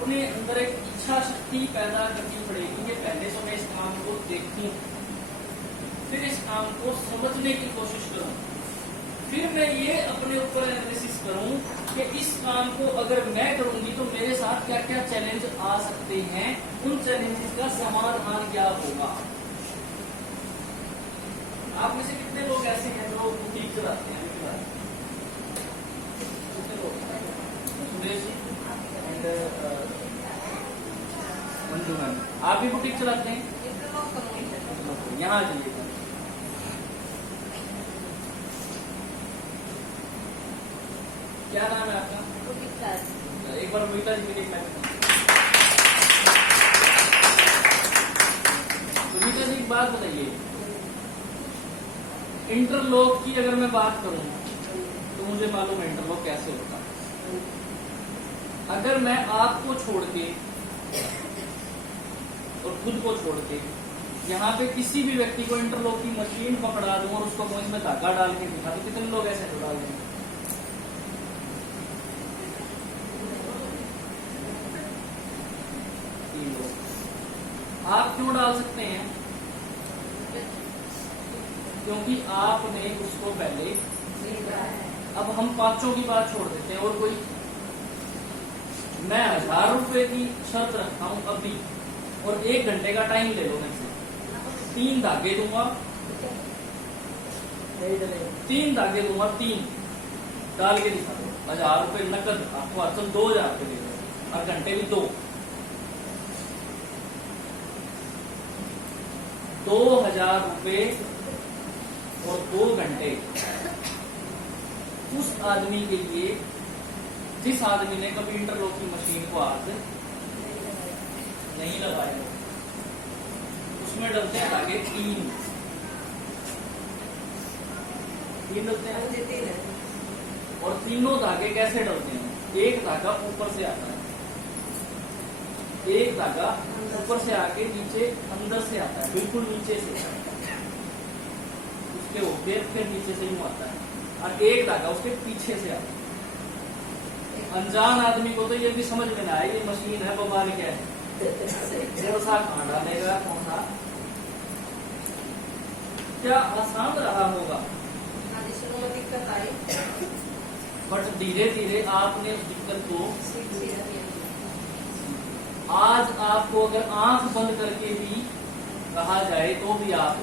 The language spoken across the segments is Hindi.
अपने अंदर एक इच्छा शक्ति पैदा करनी पड़ेगी कि पहले तो मैं इस काम को देखूं, फिर इस काम को समझने की कोशिश करूं, फिर मैं ये अपने ऊपर एनालिसिस करूं कि इस काम को अगर मैं करूंगी तो मेरे साथ क्या क्या चैलेंज आ सकते हैं, उन चैलेंजेस का समाधान क्या होगा। आप में से कितने लोग ऐसे हैं जो बुटीक चलाते हैं? सुरेश एंड मंजू मैम, आप भी बुटीक चलाते हैं? यहाँ आ जाइए। क्या नाम है आपका? एक बार मोहिता जी के लिए मोहिता जी एक बात बताइए, इंटरलॉक की अगर मैं बात करूं तो मुझे मालूम है इंटरलॉक कैसे होता है। अगर मैं आपको छोड़ के और खुद को छोड़ के यहाँ पे किसी भी व्यक्ति को इंटरलॉक की मशीन पकड़ा दूं और उसको कोई इसमें धागा डाल के दिखा तो कितने लोग ऐसे डाल देंगे? आप क्यों डाल सकते हैं? क्योंकि आपने उसको पहले, अब हम पांचों की बात छोड़ देते हैं और कोई, मैं 1000 रुपए की शर्त रखता हूं अभी और 1 घंटे का टाइम ले लो, मैं से 3 धागे दूंगा, 3 धागे दूंगा, 3 डाल के दिखा दो, 1000 रुपए नकद आपको हाथ 2000 रुपए दे दो और घंटे भी 2000 रुपए और 2 घंटे उस आदमी के लिए जिस आदमी ने कभी इंटरलॉक की मशीन को हाथ नहीं लगाया। उसमें डलते हैं धागे 3 डलते हैं और तीनों धागे कैसे डलते हैं? एक धागा ऊपर से आता है, एक धागा ऊपर से आके नीचे अंदर से आता है, बिल्कुल नीचे से उसके होते फिर नीचे से यूं आता है, और एक धागा उसके पीछे से आता है। अनजान आदमी को तो ये भी समझ में ना आए ये मशीन है, बवाल क्या है, कौन सा कहाँ डालेगा, कौन सा क्या आसान रहा होगा। दिक्कत आई, बट धीरे धीरे आपने उस दिक्कत को, आज आपको अगर आंख बंद करके भी कहा जाए तो भी आप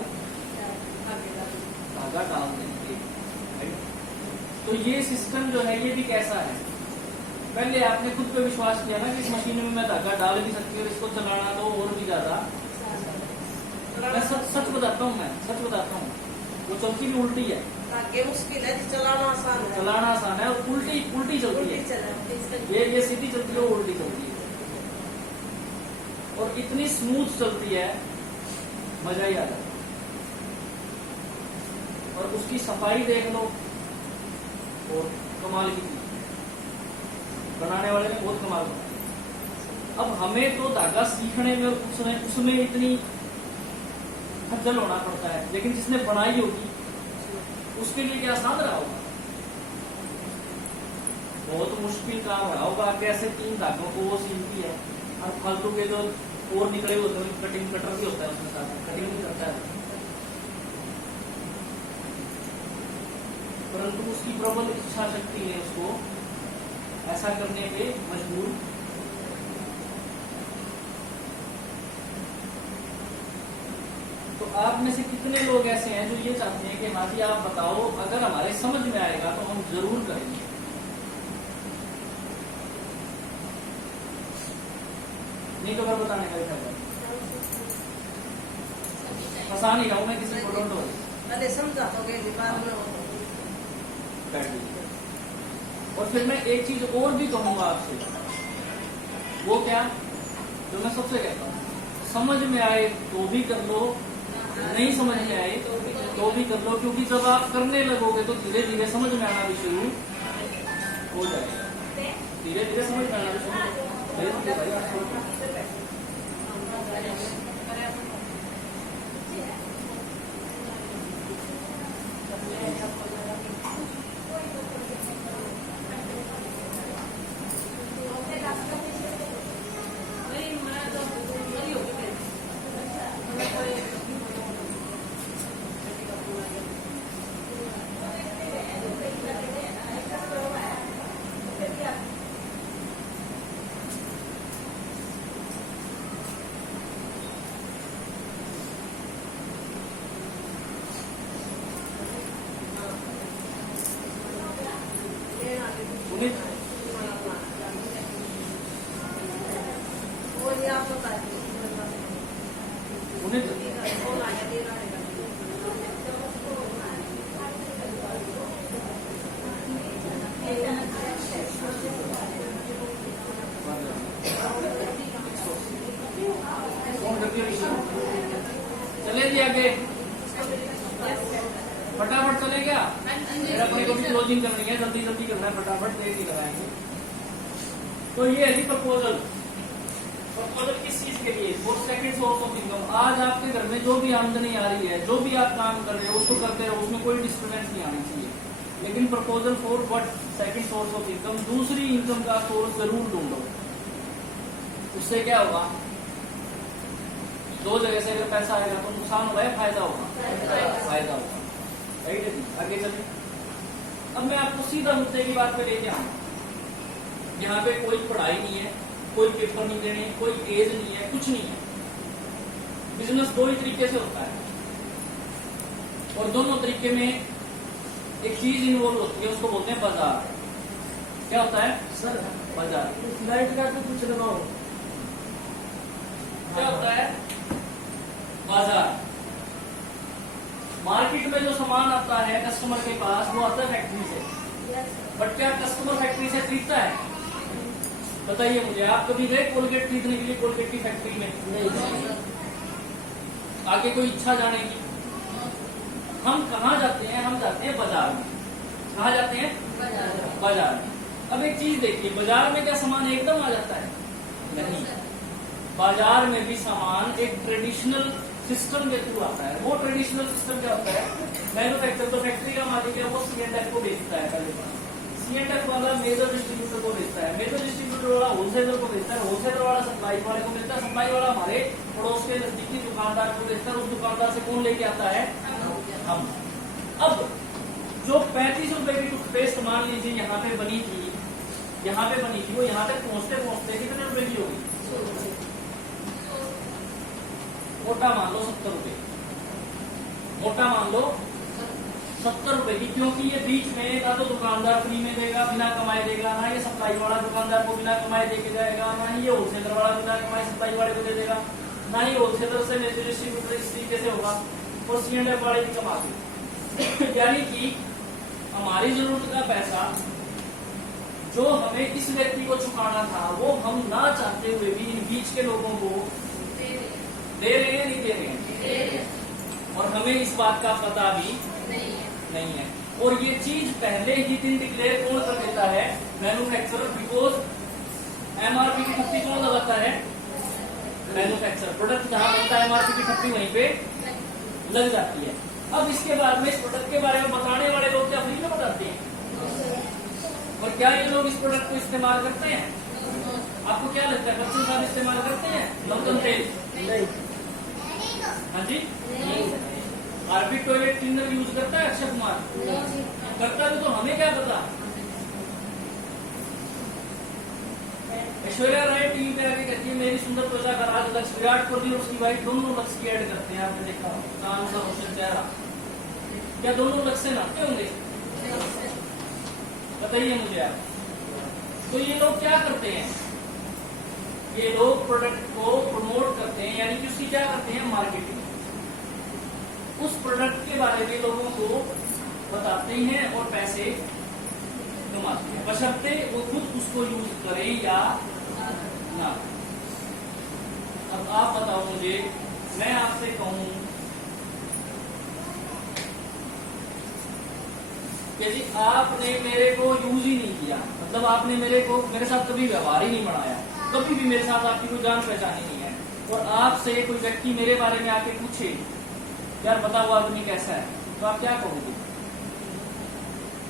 धागा डाल देंगे। तो ये सिस्टम जो है ये भी कैसा है, पहले आपने खुद पे विश्वास किया ना कि इस मशीन में मैं धागा डाल भी सकती हूँ और इसको चलाना तो और भी ज्यादा। मैं सच बताता हूँ, मैं सच बताता हूँ, वो चलती भी उल्टी है, मुश्किल है, चलाना आसान है और उल्टी चलती है। ये सीधी चलती है, उल्टी चलती है और इतनी स्मूथ चलती है, मजा ही आ जाता है। और उसकी सफाई देख लो और कमाल की, बनाने वाले ने बहुत कमाल बनाया। अब हमें तो धागा सीखने में उसमें इतनी खज्जल होना पड़ता है, लेकिन जिसने बनाई होगी उसके लिए क्या आसान रहा होगा? बहुत मुश्किल काम रहा होगा। कैसे 3 धागों को वो सीखती है और फालतू के जो और निकले होते हैं, कटिंग कटर भी होता है उसके साथ, कटिंग भी करता है, परंतु उसकी प्रबल इच्छा शक्ति ने उसको ऐसा करने पे मजबूर। तो आप में से कितने लोग ऐसे हैं जो ये चाहते हैं कि हाँ जी आप बताओ, अगर हमारे समझ में आएगा तो हम जरूर करेंगे। नहीं तो फिर बताने का फायदा, फंसा नहीं रहा हूं मैं किसी को, डोंट वरी, समझा और फिर मैं एक चीज और भी कहूंगा आपसे, वो क्या, जो मैं सबसे कहता हूँ, समझ में आए तो भी कर लो, नहीं समझ में आए तो भी कर लो, क्योंकि जब आप करने लगोगे तो धीरे धीरे समझ में आना भी शुरू हो जाएगा, धीरे धीरे समझ में आना भी शुरू। उन्हें चले जी आगे, फटाफट चले क्या? अपने को भी क्लोजिंग करनी है, जल्दी जल्दी करना है, फटाफट लेट ही कराएंगे। तो ये है जी प्रपोजल। प्रपोजल किस चीज के लिए? वो सेकंड सोर्स ऑफ इनकम। आज आपके घर में जो भी आमदनी आ रही है, जो भी आप काम कर रहे हो उसको करते रहो, उसमें कोई डिस्टर्बेंस नहीं आनी चाहिए। लेकिन proposal for what? Second source of income. दूसरी इनकम का सोर्स जरूर ढूंढो। उससे क्या होगा? दो जगह से अगर पैसा आएगा तो नुकसान होगा या फायदा होगा? फायदा होगा। राइट है जी, आगे चलिए। अब मैं आपको सीधा मुद्दे की बात पे लेके आऊंगा। यहाँ पे कोई पढ़ाई नहीं है, कोई पेपर नहीं देने, कोई एज नहीं है, कुछ नहीं है। बिजनेस दो ही तरीके से होता है और दोनों तरीके में एक चीज इन्वॉल्व होती है, उसको बोलते हैं बाजार। क्या होता है सर? बाजार। लाइट का तो कुछ लगाओ। क्या होता है? बाजार। मार्केट में जो सामान आता है कस्टमर के पास, वो आता है फैक्ट्री से। बट क्या कस्टमर फैक्ट्री से खरीदता है? बताइए मुझे। आप कभी गए कोलगेट खरीदने के लिए कोलगेट की फैक्ट्री में? नहीं। आगे कोई इच्छा जाने की? हम कहाँ जाते हैं? हम जाते हैं बाजार में। कहाँ जाते हैं? बाजार में। अब एक चीज देखिए, बाजार में क्या सामान एकदम आ जाता है? नहीं। बाजार में भी सामान एक ट्रेडिशनल सिस्टम के थ्रू आता है। वो ट्रेडिशनल सिस्टम क्या होता है? मैन्युफैक्चर तो फैक्ट्री का मालिक है, वो C&F को बेचता है पहले बार। C&F वाला मेजर डिस्ट्रीब्यूटर को बेचता है, मेजर डिस्ट्रीब्यूटर वाला होलसेलर को बेचता है, होलसेलर वाला सप्लाई वाले को बेचता है, सप्लाई वाला हमारे पड़ोस के नजदीकी दुकानदार को बेचता है। उस दुकानदार से कौन लेके आता है? हम। अब जो 35 रुपए की टूथपेस्ट मान लीजिए यहाँ पे बनी थी, वो यहाँ तक पहुंचते पहुंचते कितने रुपए की होगी? मोटा मान लो 70 रुपए, मोटा मान लो 70 रुपए की। क्योंकि ये बीच में ना तो दुकानदार फ्री में देगा, बिना कमाए देगा, ना ये सप्लाई वाला दुकानदार को बिना कमाए देके जाएगा, ना ही ये होलसेलर वाला बिना कमाए सप्लाई वाले को दे देगा, ना ही होलसेलर से मेजर डिस्ट्रीब्यूटर इस तरीके से होगा और C&F वाले भी कमाते। यानी कि हमारी जरूरत का पैसा जो हमें इस व्यक्ति को चुकाना था, वो हम ना चाहते हुए भी इन बीच के लोगों को दे रहे हैं, नहीं दे रहे हैं। और हमें इस बात का पता भी नहीं है। और ये चीज पहले ही दिन डिक्लेयर कौन कर देता है? मैन्युफैक्चरर। बिकॉज MRP की ठप्पी कौन लगाता है? मैन्युफैक्चरर। प्रोडक्ट जहां बनता है MRP की ठप्पी वहीं पे लग जाती है। अब इसके बाद में इस प्रोडक्ट के बारे में बताने वाले लोग क्या फ्री में बताते हैं? और क्या ये लोग इस प्रोडक्ट को इस्तेमाल करते हैं? आपको क्या लगता है? बच्चन साहब इस्तेमाल करते हैं लंदन तेल? नहीं। हाँ जी। हार्पिक टॉयलेट क्लीनर यूज करता है अक्षय कुमार? करता है तो हमें क्या पता? ऐश्वर्या राय टीवी पे आके कहती है मेरी सुंदर त्वचा का राज लक्ष्य। विराट कोहली और उसकी वाइफ दोनों लक्ष्य की ऐड करते हैं, आपने देखा कान का रोशन चेहरा। क्या दोनों लक्ष्य से नाते होंगे? बताइए मुझे आप। तो ये लोग क्या करते हैं? ये लोग प्रोडक्ट को प्रमोट करते हैं, यानी कि उसकी क्या करते हैं? मार्केटिंग। उस प्रोडक्ट के बारे में लोगों को बताते हैं और पैसे कमाते हैं, बशर्ते वो खुद उसको यूज करें या ना। अब आप बताओ मुझे, मैं आपसे कहूं कि जी आपने मेरे को यूज ही नहीं किया, मतलब आपने मेरे साथ कभी व्यवहार ही नहीं बढ़ाया, कभी भी मेरे साथ आपकी कोई जान पहचान ही नहीं है, और आपसे कोई व्यक्ति मेरे बारे में आके पूछे यार बता वो आदमी कैसा है, तो आप क्या कहोगे?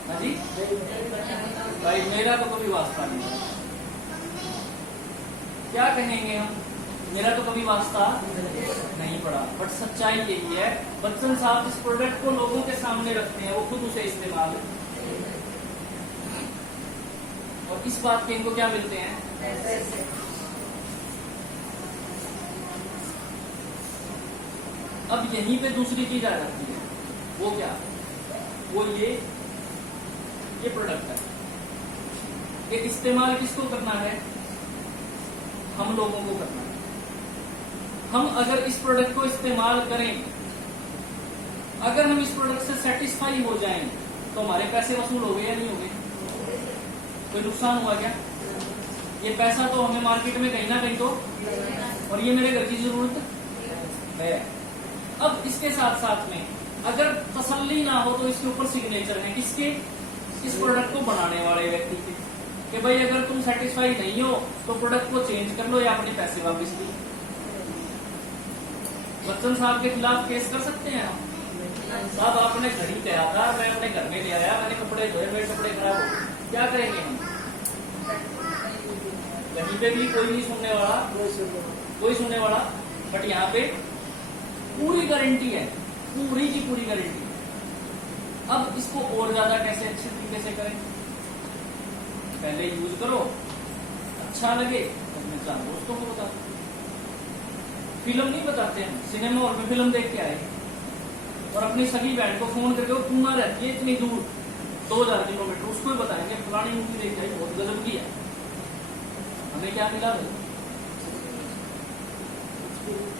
हाँ जी भाई मेरा तो कभी वास्ता नहीं है। क्या कहेंगे हम? मेरा तो कभी वास्ता नहीं पड़ा। बट सच्चाई यही है, बच्चन साहब इस प्रोडक्ट को लोगों के सामने रखते हैं, वो खुद उसे इस्तेमाल, और इस बात के इनको क्या मिलते हैं? अब यहीं पे दूसरी चीज आ जाती है, वो क्या? वो ये प्रोडक्ट है, ये इस्तेमाल किसको करना है? हम लोगों को करना है। हम अगर इस प्रोडक्ट को इस्तेमाल करें, अगर हम इस प्रोडक्ट से सेटिस्फाई हो जाएं तो हमारे पैसे वसूल हो गए या नहीं हो गए? कोई नुकसान हुआ क्या? ये पैसा तो हमें मार्केट में कहीं ना कहीं तो, और ये मेरे घर की जरूरत है। अब इसके साथ साथ में अगर तसल्ली ना हो तो इसके ऊपर सिग्नेचर है किसके? इस प्रोडक्ट को बनाने वाले व्यक्ति के, कि भाई अगर तुम सेटिस्फाई नहीं हो तो प्रोडक्ट को चेंज कर लो या अपने पैसे वापस लो। बच्चन साहब के खिलाफ केस कर सकते हैं आप? साहब आपने घड़ी कहा था, मैं अपने घर में ले आया, मैंने कपड़े धोए, मेरे कपड़े खराब हो गए, क्या करेंगे हम? कहीं पे भी कोई नहीं सुनने वाला, कोई सुनने वाला। बट यहाँ पे पूरी गारंटी है, पूरी की पूरी गारंटी। अब इसको और ज्यादा कैसे अच्छे तरीके से करें? पहले यूज करो, अच्छा लगे तो अपने चार दोस्तों को बता दो। फिल्म नहीं बताते हैं, सिनेमा हॉल में फिल्म देख के आए और अपनी सगी बहन को फोन करके, वो पूना रहती है इतनी दूर 2000 किलोमीटर, उसको ही बताएंगे फलानी मूवी देख के आई, बहुत गजब की है। हमें क्या मिला भाई?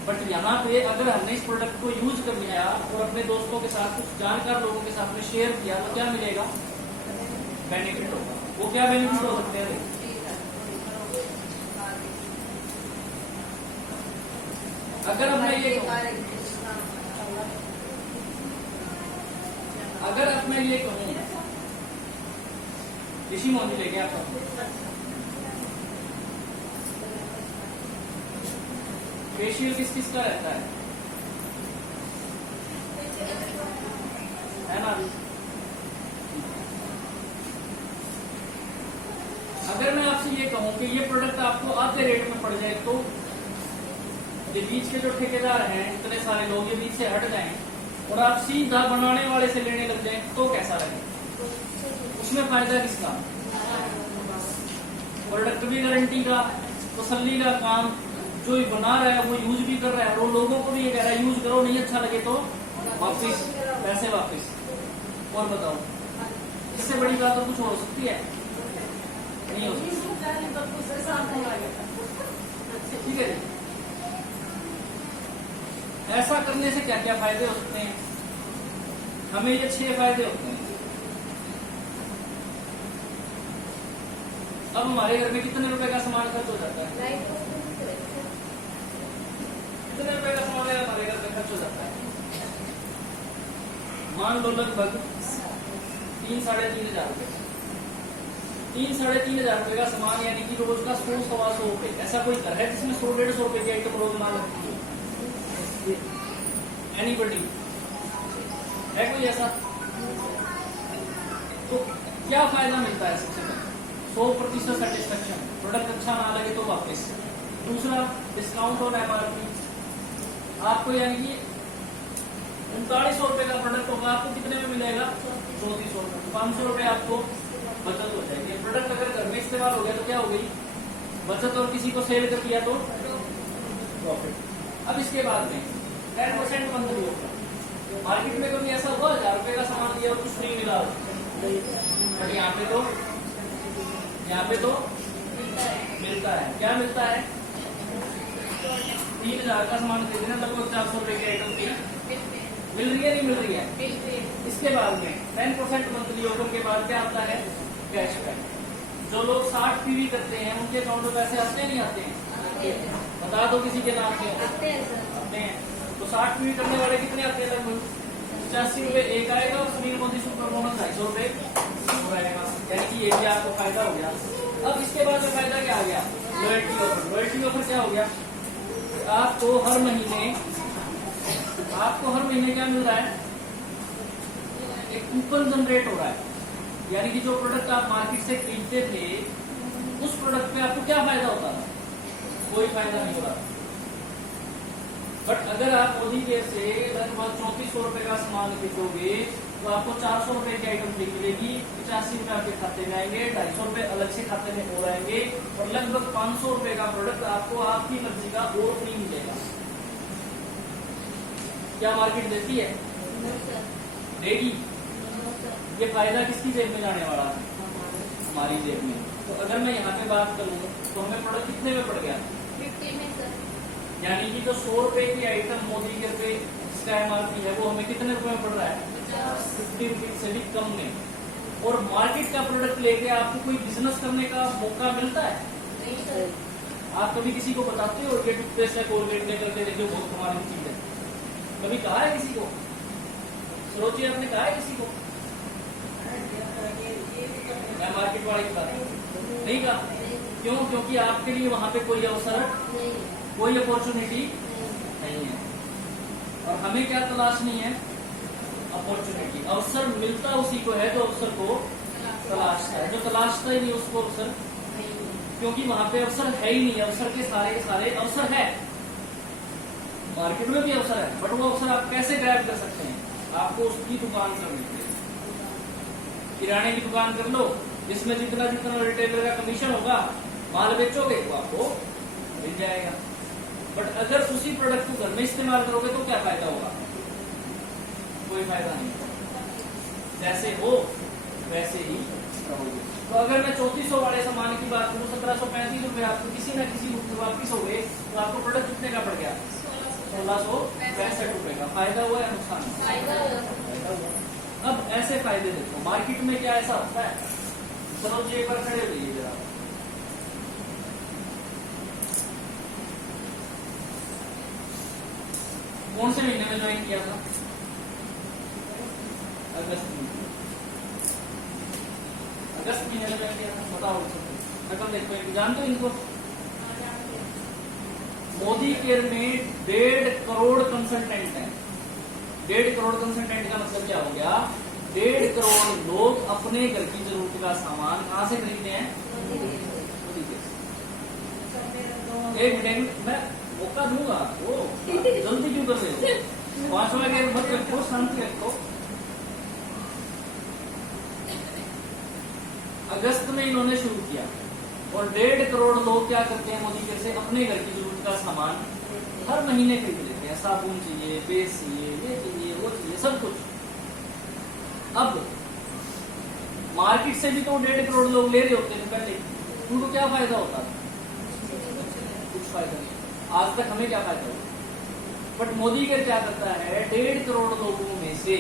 बट यहाँ पे अगर हमने इस प्रोडक्ट को यूज कर लिया और अपने दोस्तों के साथ, कुछ जानकार लोगों के साथ में शेयर किया तो क्या मिलेगा? बेनिफिट होगा। वो क्या बेनिफिट हो सकते हैं? अगर अब मैं ये कहूँ ऋषि मोदी लेके आता हूँ, फेशियल किस किस का रहता है ना? अगर मैं आपसे ये कहूँ कि ये प्रोडक्ट आपको आधे रेट में पड़ जाए तो ये बीच के जो ठेकेदार हैं, इतने सारे लोग, ये बीच से हट जाएं और आप सीधा बनाने वाले से लेने लग जाएं तो कैसा लगे? उसमें फायदा किसका? प्रोडक्ट भी गारंटी का, तसल्ली का काम, जो बना रहा है वो यूज भी कर रहा है, और वो लोगों को भी ये कह रहा है यूज करो, नहीं अच्छा लगे तो वापिस, पैसे वापिस। और बताओ, इससे बड़ी बात तो कुछ हो सकती है? नहीं हो सकती। ठीक है, ऐसा करने से क्या क्या फायदे हो सकते हैं? हमें ये 6 फायदे होते हैं। अब हमारे घर में कितने रुपए का सामान खर्च हो जाता है? कितने रुपए का सामान हमारे घर में खर्च हो जाता है? मान लो लगभग 3-3,500 रुपए। 3-3,500 रुपए का सामान, यानी कि रोज का 100-125 रुपए। ऐसा कोई घर है जिसमें 100-150 रुपए की आइटम रोज ना लगती है? एनीबडी है कोई ऐसा? तो क्या फायदा मिलता है? सबसे पहले 100% सेटिस्फेक्शन, प्रोडक्ट अच्छा ना लगे तो वापस। दूसरा, डिस्काउंट और एमआरपी। आपको यानी कि 3900 रुपए का प्रोडक्ट होगा, आपको कितने में मिलेगा? 3400 रुपए। 500 रुपए आपको बचत हो जाएगी। प्रोडक्ट अगर घर में इस्तेमाल हो गया तो क्या हो गई? बचत। और किसी को सेल कर दिया तो प्रॉफिट। अब इसके बाद में 10% मंथली होगा। मार्केट में कभी ऐसा हुआ 1000 रुपए का सामान दिया और कुछ फ्री मिला? बट यहाँ पे तो मिलता है। क्या मिलता है? 3000 का सामान खरीदना, लगभग 400 रुपए की आइटम की मिल रही है, नहीं मिल रही है? इसके बाद में 10% मंथली ऑफर के बाद क्या आता है? कैशबैक। जो लोग 60 पीवी करते हैं उनके अकाउंट में पैसे आते नहीं आते हैं? बता दो किसी के नाम के। आते हैं। तो 60 पीवी करने वाले कितने आते हैं? लगभग 85 रुपए एक आएगा और सुनील मोदी सुपर बोनस 250 रुपए आएगा। यानी कि ये भी आपको फायदा हो गया। अब इसके बाद में फायदा क्या आ गया? Loyalty offer. लॉयल्टी ऑफर क्या हो गया? आपको हर महीने क्या मिल रहा है? एक कूपन जनरेट हो रहा है। यानी कि जो प्रोडक्ट आप मार्केट से खरीदते थे उस प्रोडक्ट पे आपको क्या फायदा होता था? कोई फायदा नहीं हो रहा। बट अगर आप मोदी केयर से लगभग 3400 रुपए का सामान खरीदोगे तो आपको 400 रुपए की आइटम फ्री मिलेगी, 85 रुपए आपके खाते में आएंगे, 250 रुपए अलग से खाते में और आएंगे, और लगभग 500 रुपए का प्रोडक्ट आपको आपकी मर्जी का और फ्री मिलेगा। क्या मार्केट देती है? देगी। ये फायदा किसकी जेब में जाने वाला है? हमारी जेब में। तो अगर मैं यहाँ पे बात करूँ तो हमें प्रोडक्ट कितने में पड़ गया? यानी कि जो 100 रुपए की आइटम मोदी के पे इसका MRP है वो हमें कितने रुपए में पड़ रहा है? 50 रुपीज से भी कम में। और मार्केट का प्रोडक्ट लेके आपको कोई बिजनेस करने का मौका मिलता है? आप कभी किसी को बताते हो ये टूथपेस्ट है कोलगेट लेकर के देखिए बहुत कमाल की चीज है? कभी कहा है किसी को? सरोज जी आपने कहा है किसी को? मैं मार्केट वाले की बात नहीं कहा। क्यों? क्योंकि आपके लिए वहां पे कोई अवसर, कोई अपॉर्चुनिटी नहीं है। और हमें क्या तलाशनी है? अपॉर्चुनिटी। अवसर मिलता उसी को है जो अवसर को तलाशता है, जो तलाशता ही नहीं उसको अवसर, क्योंकि वहां पे अवसर है ही नहीं। अवसर के सारे अवसर है, मार्केट में भी अवसर है, बट वो अवसर आप कैसे ग्रैब कर सकते हैं? आपको उसकी दुकान करनी है, किराने की दुकान कर लो, जिसमें जितना रिटेलर का कमीशन होगा, माल बेचोगे तो आपको मिल जाएगा। बट अगर उसी प्रोडक्ट को घर में इस्तेमाल करोगे तो क्या फायदा होगा? कोई फायदा नहीं। जैसे हो वैसे ही रहोगे। तो अगर मैं 3400 वाले सामान की बात करूँ, 1735 रुपए आपको किसी न किसी रूप में वापिस हो गए तो आपको प्रोडक्ट कितने का पड़ गया? 1665 रुपए का। फायदा हुआ या नुकसान? फायदा हुआ। अब ऐसे फायदे देखो, मार्केट में क्या ऐसा होता है? चलो जी एक बार खड़े हो जाइए जरा। कौन से महीने में ज्वाइन किया था? अगस्त में ज्वाइन किया था। बताओ रकम देखो, एक जानते हो इनको? मोदी केयर में 1.5 करोड़ कंसल्टेंट हैं। 1.5 करोड़ कंसल्टेंट का मतलब क्या हो गया? 1.5 करोड़ लोग अपने घर की जरूरत का सामान कहाँ से खरीदते हैं? एक मिनट मैं मौका दूंगा आपको, जल्दी क्यों कर रहे हो? 5 लगे मत रखो, शांति रखो। अगस्त में इन्होंने शुरू किया और 1.5 करोड़ लोग क्या करते हैं? मोदी केयर से अपने घर की जरूरत का सामान हर महीने खरीद लेते हैं। साबुन चाहिए, पेस्ट चाहिए, ये चाहिए, वो चाहिए, सब कुछ। अब मार्केट से भी तो 1.5 करोड़ लोग ले रहे होते थे पहले, उनको क्या फायदा होता था? कुछ फायदा नहीं। आज तक हमें क्या फायदा होगा? बट मोदी केयर क्या करता है? 1.5 करोड़ लोगों में से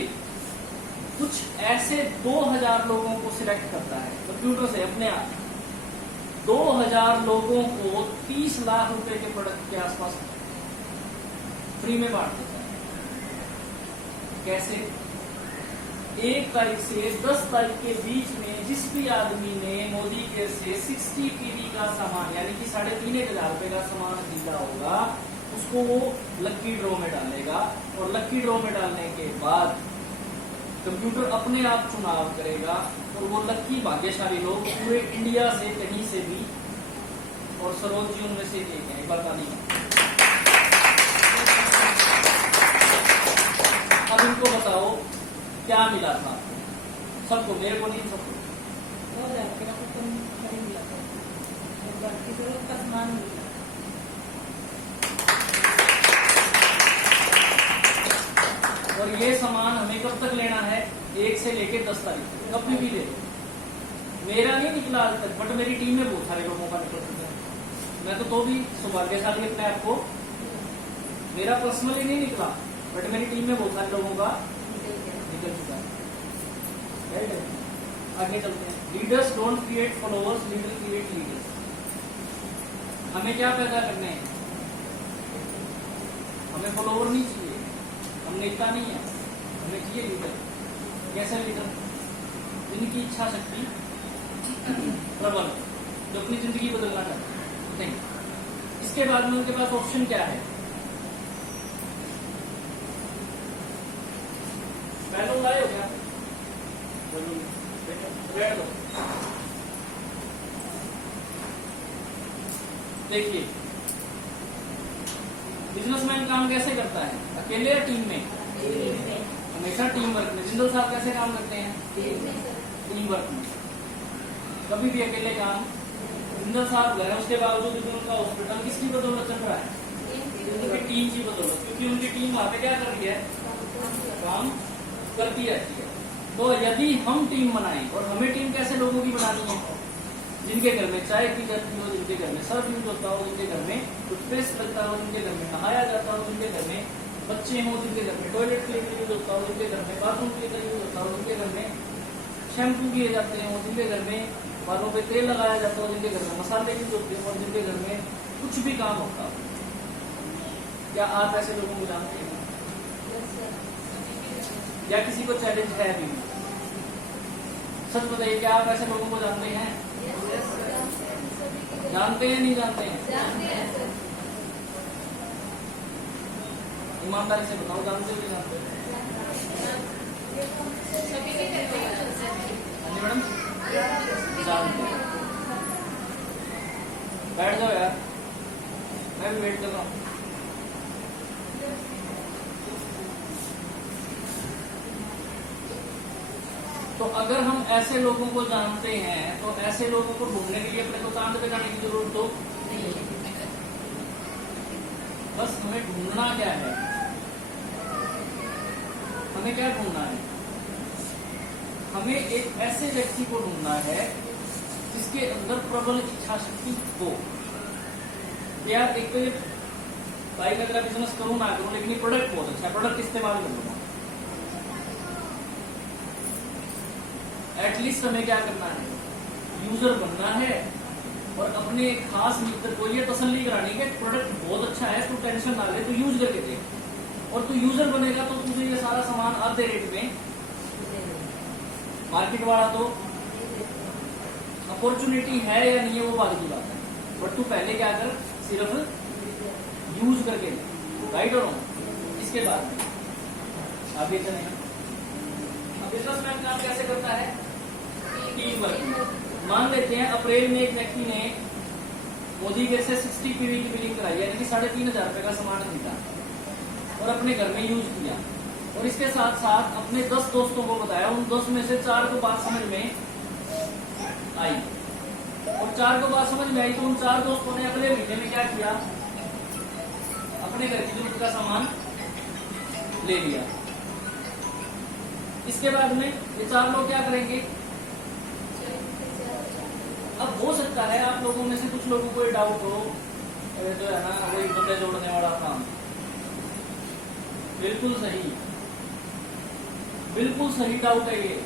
कुछ ऐसे 2000 लोगों को सिलेक्ट करता है कंप्यूटर से अपने आप। 2000 लोगों को 30 लाख रुपए के प्रोडक्ट के आसपास फ्री में बांट देता है। कैसे? 1 तारीख से 10 तारीख के बीच में जिस भी आदमी ने मोदी केयर से 60 PV का सामान यानी कि 3500 रुपए का सामान खरीदा होगा, उसको वो लक्की ड्रॉ में डालेगा। और लक्की ड्रॉ में डालने के बाद कंप्यूटर अपने आप चुनाव करेगा और वो लक्की भाग्यशाली लोग पूरे इंडिया से कहीं से भी, और सरोज जी उनमें से एक है, बता नहीं। अब इनको बताओ क्या मिला था सबको? मेरे को नहीं, सबको। और ये सामान हमें कब तक लेना है? 1 से लेके 10 तारीख तक, कभी भी ले लो। मेरा नहीं निकला आज तक, बट मेरी टीम में बहुत सारे लोगों का निकल चुका है। मैं तो भी सौभाग्यशाली अपने आप को, मेरा पर्सनली नहीं निकला, बट मेरी टीम में बहुत सारे लोगों का निकल चुका है। आगे चलते हैं। Leaders don't create followers, leader create leaders. हमें क्या पैदा करने हैं? हमें फॉलोअर नहीं चाहिए, हम नेता नहीं है, हमें चाहिए लीडर। कैसे लीडर? जिनकी इच्छा शक्ति प्रबल, जो अपनी जिंदगी बदलना चाहते हैं। इसके बाद में उनके पास ऑप्शन क्या है? बैलून लाए हो क्या? बैठ दो। देखिए बिजनेसमैन काम कैसे करता है? अकेले या टीम में? हमेशा टीम वर्क में। जिंदल साहब कैसे काम करते हैं? टीम वर्क में। कभी भी अकेले काम। जिंदल साहब घर है, उसके बावजूद भी उनका हॉस्पिटल किसकी बदौलत चल रहा है? उनकी टीम की बदौलत, क्योंकि उनकी टीम वहां पे क्या कर रही है? काम करती रहती है। तो यदि हम टीम बनाएं, और हमें टीम कैसे लोगों की बनानी है? जिनके घर में चाय पी जाती हो, जिनके घर में सर्फ यूज होता हो, जिनके घर में टूथपेस्ट लगता हो, जिनके घर में नहाया जाता हो, जिनके घर में बच्चे हों, जिनके घर में टॉयलेट क्लीनर यूज होता हो, जिनके घर में बाथरूम क्लीनर यूज होता हो, जिनके घर में शैम्पू किए जाते हैं, जिनके घर में बालों पे तेल लगाया जाता हो, जिनके घर में मसाले यूज होते हो और जिनके घर में कुछ भी काम होता हो। क्या आप ऐसे लोगों को जानते हैं? या किसी को चैलेंज है अभी? सच बताइए, क्या आप ऐसे लोगों को जानते हैं? जानते हैं नहीं जानते हैं? ईमानदारी से बताओ, जानते हो नहीं जानते हो? हाँ जी मैडम, जानते हैं। बैठ जाओ यार, मैं भी वेट कर रहा हूँ। तो अगर हम ऐसे लोगों को जानते हैं तो ऐसे लोगों को ढूंढने के लिए अपने को चांद पे जाने की जरूरत तो बस हमें ढूंढना क्या है? हमें क्या ढूंढना है? हमें एक ऐसे व्यक्ति को ढूंढना है जिसके अंदर प्रबल इच्छा शक्ति हो। यार एक तो ये भाई मैं तेरा बिजनेस करूं ना करूं, लेकिन ये प्रोडक्ट बहुत अच्छा है, प्रोडक्ट इस्तेमाल कर लूंगा। एटलीस्ट हमें क्या करना है? यूजर बनना है और अपने खास मित्र को ये तसल्ली करानी है कि प्रोडक्ट बहुत अच्छा है, तू टेंशन ना ले, तू यूज करके देख। और तू यूजर बनेगा तो तुझे ये सारा सामान आधे रेट में, मार्केट वाला तो अपॉर्चुनिटी है या नहीं है वो बात की बात है, बट तू पहले क्या कर, सिर्फ यूज करके दे। राइट और रॉन्ग? इसके बाद आगे चलें। बिजनेसमैन काम कैसे करता है? Team work. मान लेते हैं अप्रैल में एक व्यक्ति ने मोदी के से 60 पीवी की बिलिंग कराई, यानी कि 3,500 रुपए का सामान खरीदा और अपने घर में यूज किया, और इसके साथ साथ अपने 10 दोस्तों को बताया। उन 10 में से 4 को बात समझ में आई, और 4 को बात समझ में आई तो उन 4 दोस्तों ने अगले महीने में क्या किया? अपने घर की जरूरत का सामान ले लिया। इसके बाद में ये 4 लोग क्या करेंगे? अब हो सकता है आप लोगों में से कुछ लोगों को ये डाउट हो, अरे जो है ना वही बंदे जोड़ने वाला काम। बिल्कुल सही, बिल्कुल सही डाउट है ये।